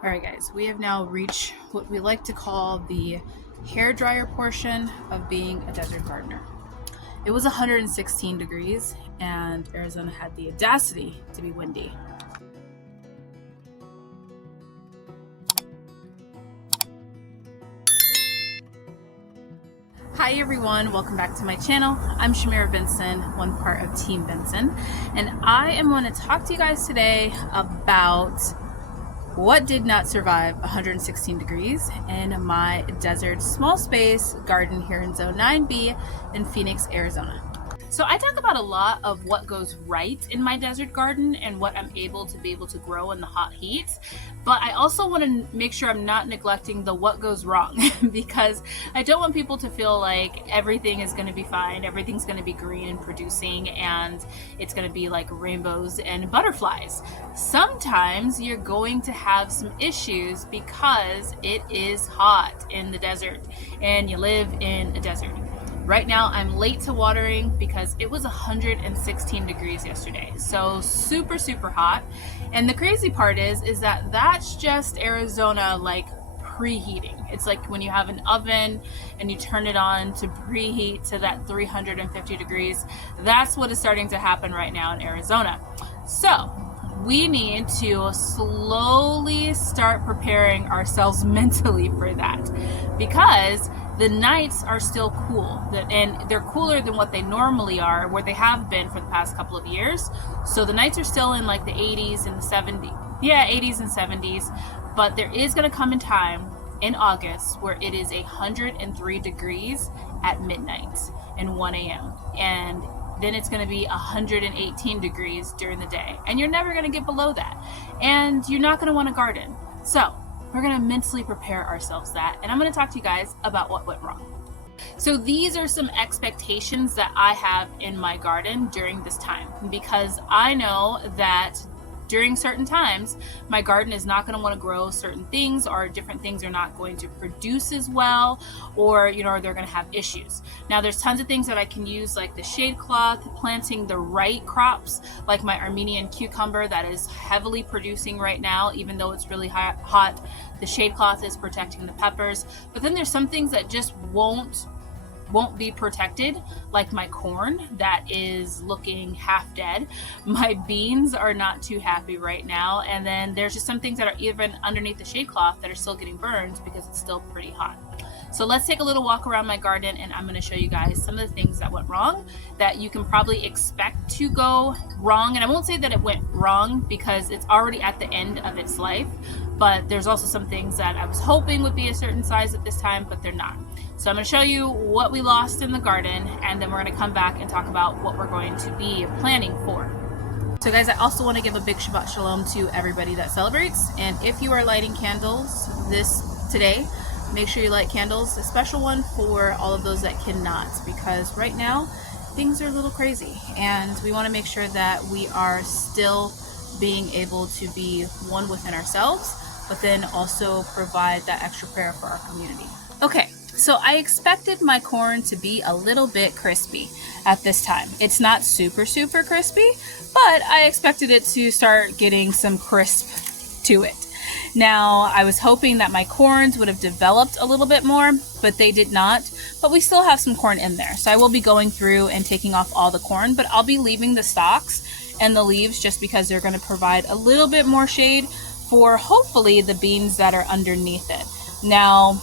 All right, guys, we have now reached what we like to call the hair dryer portion of being a desert gardener. It was 116 degrees, and Arizona had the audacity to be windy. Hi everyone, welcome back to my channel. I'm Shamira Benson, one part of Team Benson, and I am going to talk to you guys today about what did not survive 116 degrees in my desert small space garden here in Zone 9B in Phoenix, Arizona. So I talk about a lot of what goes right in my desert garden and what I'm able to grow in the hot heat. But I also want to make sure I'm not neglecting the what goes wrong because I don't want people to feel like everything is going to be fine, everything's going to be green and producing, and it's going to be like rainbows and butterflies. Sometimes you're going to have some issues because it is hot in the desert and you live in a desert. Right now, I'm late to watering because it was 116 degrees yesterday. So super, super hot. And the crazy part is that that's just Arizona like preheating. It's like when you have an oven and you turn it on to preheat to that 350 degrees. That's what is starting to happen right now in Arizona. So we need to slowly start preparing ourselves mentally for that because the nights are still cool, and they're cooler than what they normally are, where they have been for the past couple of years. So the nights are still in like the 80s and the 70s. Yeah, 80s and 70s. But there is going to come a time in August where it is 103 degrees at midnight and 1 a.m. And then it's going to be 118 degrees during the day. And you're never going to get below that. And you're not going to want to garden. So we're going to mentally prepare ourselves that. And I'm going to talk to you guys about what went wrong. So these are some expectations that I have in my garden during this time, because I know that during certain times, my garden is not going to want to grow certain things, or different things are not going to produce as well, or they're going to have issues. Now there's tons of things that I can use, like the shade cloth, planting the right crops, like my Armenian cucumber that is heavily producing right now, even though it's really hot. The shade cloth is protecting the peppers, but then there's some things that just won't be protected, like my corn that is looking half dead. My beans are not too happy right now, and then there's just some things that are even underneath the shade cloth that are still getting burned because it's still pretty hot. So let's take a little walk around my garden, and I'm going to show you guys some of the things that went wrong that you can probably expect to go wrong. And I won't say that it went wrong because it's already at the end of its life, but there's also some things that I was hoping would be a certain size at this time, but they're not. So I'm going to show you what we lost in the garden, and then we're going to come back and talk about what we're going to be planning for. So guys, I also want to give a big Shabbat Shalom to everybody that celebrates. And if you are lighting candles today, make sure you light candles, a special one for all of those that cannot, because right now things are a little crazy, and we want to make sure that we are still being able to be one within ourselves, but then also provide that extra prayer for our community. Okay. So I expected my corn to be a little bit crispy at this time. It's not super, super crispy, but I expected it to start getting some crisp to it. Now, I was hoping that my corns would have developed a little bit more, but they did not. But we still have some corn in there. So I will be going through and taking off all the corn, but I'll be leaving the stalks and the leaves just because they're going to provide a little bit more shade for hopefully the beans that are underneath it. Now,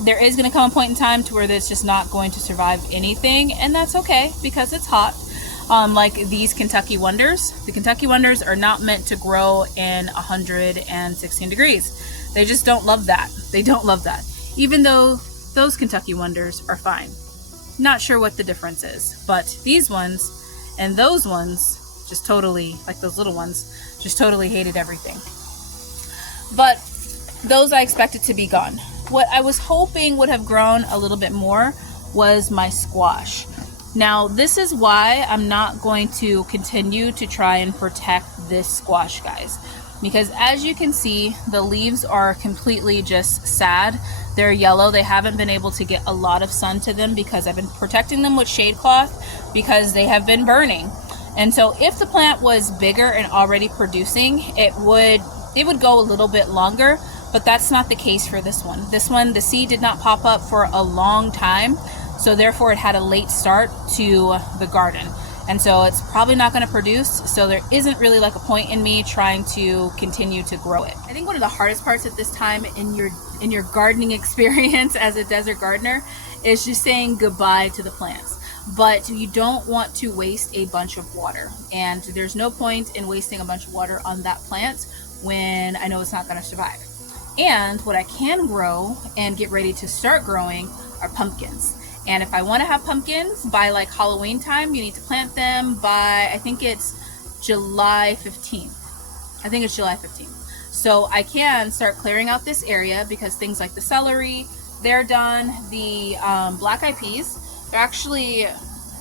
there is going to come a point in time to where it's just not going to survive anything, and that's okay because it's hot. Like these Kentucky Wonders. The Kentucky Wonders are not meant to grow in 116 degrees. They just don't love that. They don't love that. Even though those Kentucky Wonders are fine. Not sure what the difference is, but these ones and those ones just totally, like those little ones, just totally hated everything. But those I expected to be gone. What I was hoping would have grown a little bit more was my squash. Now, this is why I'm not going to continue to try and protect this squash, guys. Because as you can see, the leaves are completely just sad. They're yellow. They haven't been able to get a lot of sun to them because I've been protecting them with shade cloth because they have been burning. And so if the plant was bigger and already producing, it would go a little bit longer, but that's not the case for this one. This one, the seed did not pop up for a long time, so therefore it had a late start to the garden. And so it's probably not going to produce, so there isn't really like a point in me trying to continue to grow it. I think one of the hardest parts at this time in your gardening experience as a desert gardener is just saying goodbye to the plants. But you don't want to waste a bunch of water, and there's no point in wasting a bunch of water on that plant when I know it's not going to survive. And what I can grow and get ready to start growing are pumpkins. And if I want to have pumpkins by like Halloween time, you need to plant them by, I think it's July 15th. I think it's July 15th. So I can start clearing out this area because things like the celery, they're done. The black-eyed peas, they're actually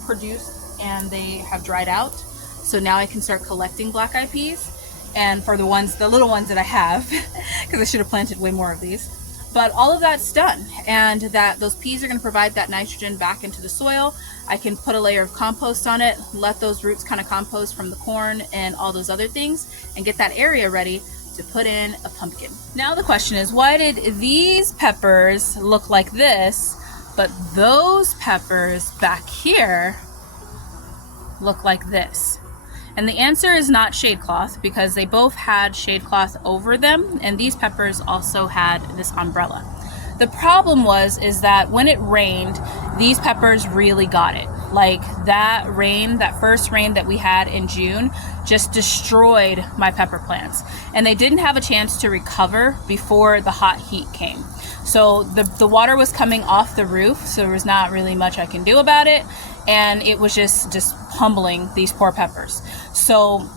produced and they have dried out. So now I can start collecting black-eyed peas. And for the little ones that I have, because I should have planted way more of these. But all of that's done, and those peas are going to provide that nitrogen back into the soil. I can put a layer of compost on it, let those roots kind of compost from the corn and all those other things, and get that area ready to put in a pumpkin. Now the question is, why did these peppers look like this, but those peppers back here look like this? And the answer is not shade cloth, because they both had shade cloth over them, and these peppers also had this umbrella. The problem is that when it rained, these peppers really got it. Like that rain, that first rain that we had in June, just destroyed my pepper plants. And they didn't have a chance to recover before the hot heat came. So the water was coming off the roof, so there was not really much I can do about it. And it was just humbling these poor peppers. So,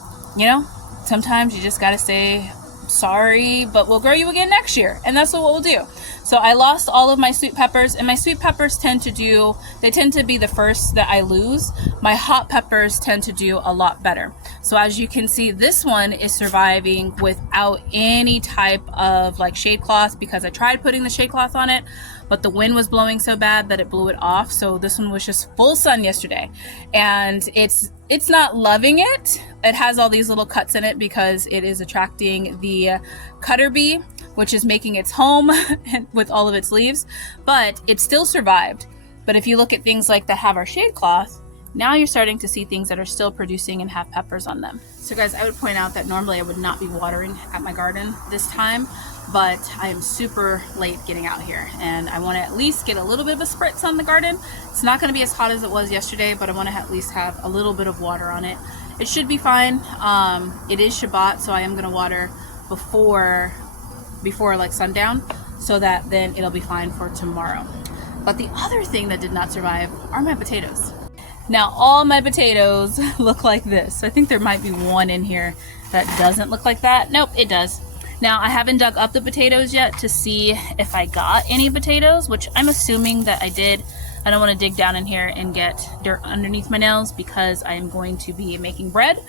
sometimes you just gotta say sorry, but we'll grow you again next year. And that's what we'll do. So I lost all of my sweet peppers, and my sweet peppers tend to be the first that I lose. My hot peppers tend to do a lot better. So as you can see, this one is surviving without any type of like shade cloth, because I tried putting the shade cloth on it, but the wind was blowing so bad that it blew it off. So this one was just full sun yesterday, and it's not loving it. It has all these little cuts in it because it is attracting the cutter bee, which is making its home with all of its leaves, but it still survived. But if you look at things like that have our shade cloth, now you're starting to see things that are still producing and have peppers on them. So guys, I would point out that normally I would not be watering at my garden this time, but I am super late getting out here, and I want to at least get a little bit of a spritz on the garden. It's not going to be as hot as it was yesterday, but I want to at least have a little bit of water on it. It should be fine. It is Shabbat, so I am going to water before like sundown, so that then it'll be fine for tomorrow. But the other thing that did not survive are my potatoes. Now all my potatoes look like this. I think there might be one in here that doesn't look like that. Nope, it does. Now I haven't dug up the potatoes yet to see if I got any potatoes, which I'm assuming that I did. I don't want to dig down in here and get dirt underneath my nails because I am going to be making bread.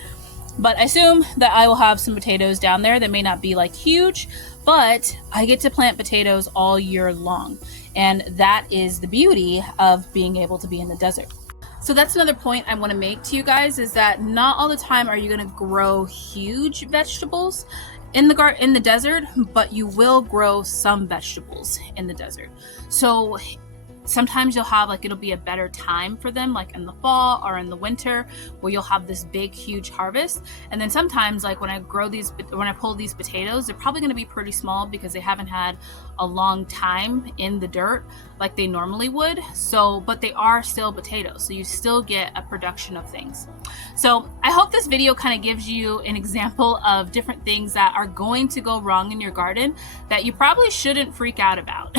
But I assume that I will have some potatoes down there that may not be like huge, but I get to plant potatoes all year long. And that is the beauty of being able to be in the desert. So that's another point I want to make to you guys, is that not all the time are you going to grow huge vegetables in the desert, but you will grow some vegetables in the desert. So sometimes you'll have it'll be a better time for them, like in the fall or in the winter, where you'll have this big huge harvest. And then sometimes when I pull these potatoes, they're probably going to be pretty small because they haven't had a long time in the dirt like they normally would. So, but they are still potatoes, so you still get a production of things. So I hope this video kind of gives you an example of different things that are going to go wrong in your garden that you probably shouldn't freak out about.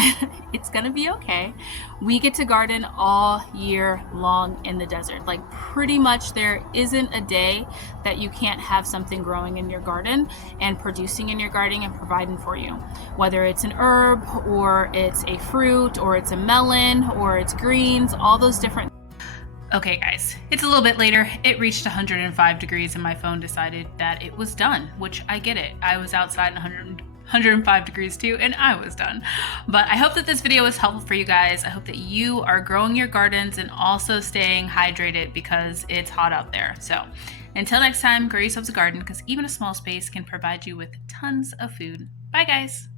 It's gonna be okay. We get to garden all year long in the desert. Like pretty much there isn't a day that you can't have something growing in your garden and producing in your garden and providing for you. Whether it's an herb or it's a fruit or it's a melon or it's greens, all those different. Okay guys, it's a little bit later. It reached 105 degrees and my phone decided that it was done, which I get it. I was outside in 105 degrees too, and I was done. But I hope that this video was helpful for you guys. I hope that you are growing your gardens and also staying hydrated because it's hot out there. So until next time, grow yourselves a garden, because even a small space can provide you with tons of food. Bye guys.